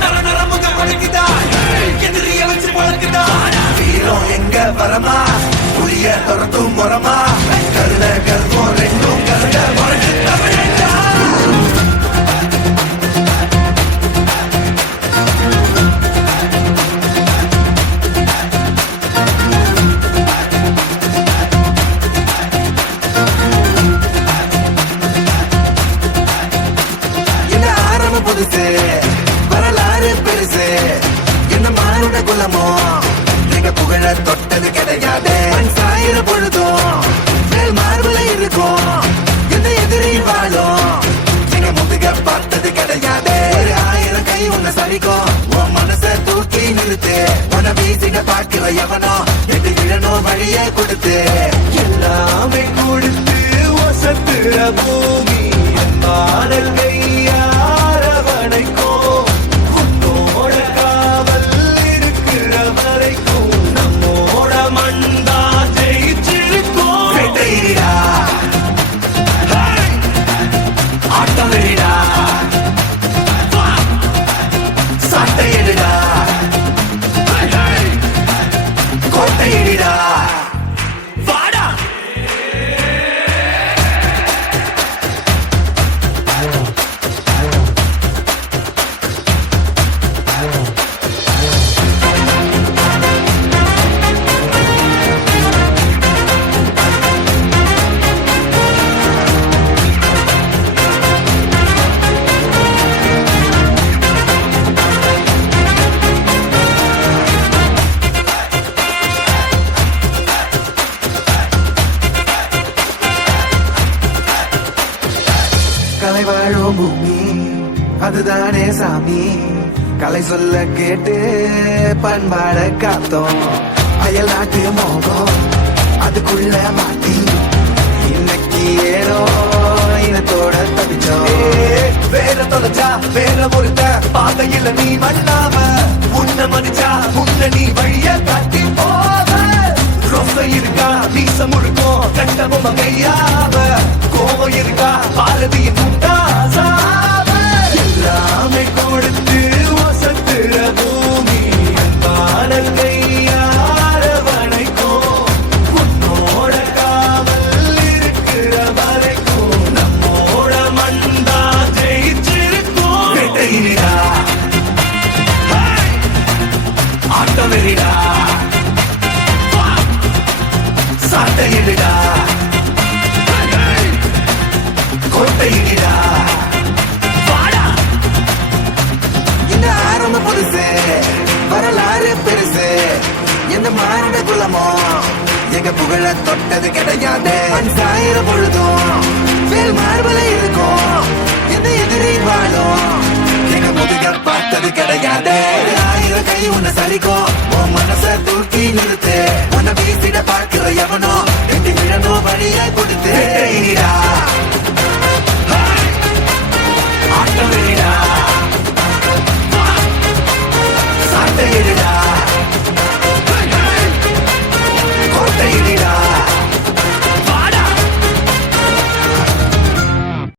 நர நர முகம் வளைக்குதா எதிரிய வச்சு வளர்க்குதா வீரம் எங்க வரமா புளிய துரத்தும் முறமா கருத கருத்தும் ரெண்டும் கருத வளர்ச்சி தமிழா புதுசு வரலாறு பெருசு என்ன மானுட குலமோ நீங்க புகழ தொட்டது கிடையாது சாயிர பொழுதும் மேல் மார்புல இருக்கும் எந்த எதிரி வாழும் நீங்க முதுக பார்த்தது கிடையாது 1000 கை உன்னை சரிக்கும் உன் மனச தூக்கி நிறுத்து உன வீசின பாக்கிற எவனோ எட்டு விழனோ வழியே கொடுத்து எல்லாமே கொடுத்து வசத்துற பூமி மாடல் கையா கலை வாழும் பூமி அதுதானே சாமி கலை சொல்ல கேட்டு பண்பாட காத்தோம் அயல் நாட்டு மோகம் அதுக்குள்ள மாட்டி இன்னைக்கு ஏனோ இனத்தோட தவிச்சோம் வேற தொலைச்சா வேற ஒருத்த பாதையில நீ மண்ணாம உன்ன மதிச்சா உன்ன நீ வழிய காட்டி போவ ரொம்ப இருக்கா மீச முழுக்கும் கண்ட பொம்மை கையாவ கோவம் இருக்கா பாரதியின் எல்லாமே கொடுத்து வசத்துற பூமி பாடல் கையார வளைக்கும் உன்னோட காவல் இருக்கிற வரைக்கும் நம்மோட மண்டா ஜெயிச்சிருக்கும் வெட்டையிடா ஆட்டம் வெறிடா சாட்டையிடா கோட்டையிடா இந்த ஆரம்ப புதுசு வரலாறு பெருசு எந்த மானுட குலமோ எங்க புகழ தொட்டது கிடையாது சாயிர பொழுதும் மேல் மார்பல இருக்கும் எந்த எதிரி வாழும் எங்க முதுக பார்த்தது கிடையாது 1000 கை உன்னை சரிக்கும் உன் மனச தூக்கி நிறுத்து உன்னை வீசி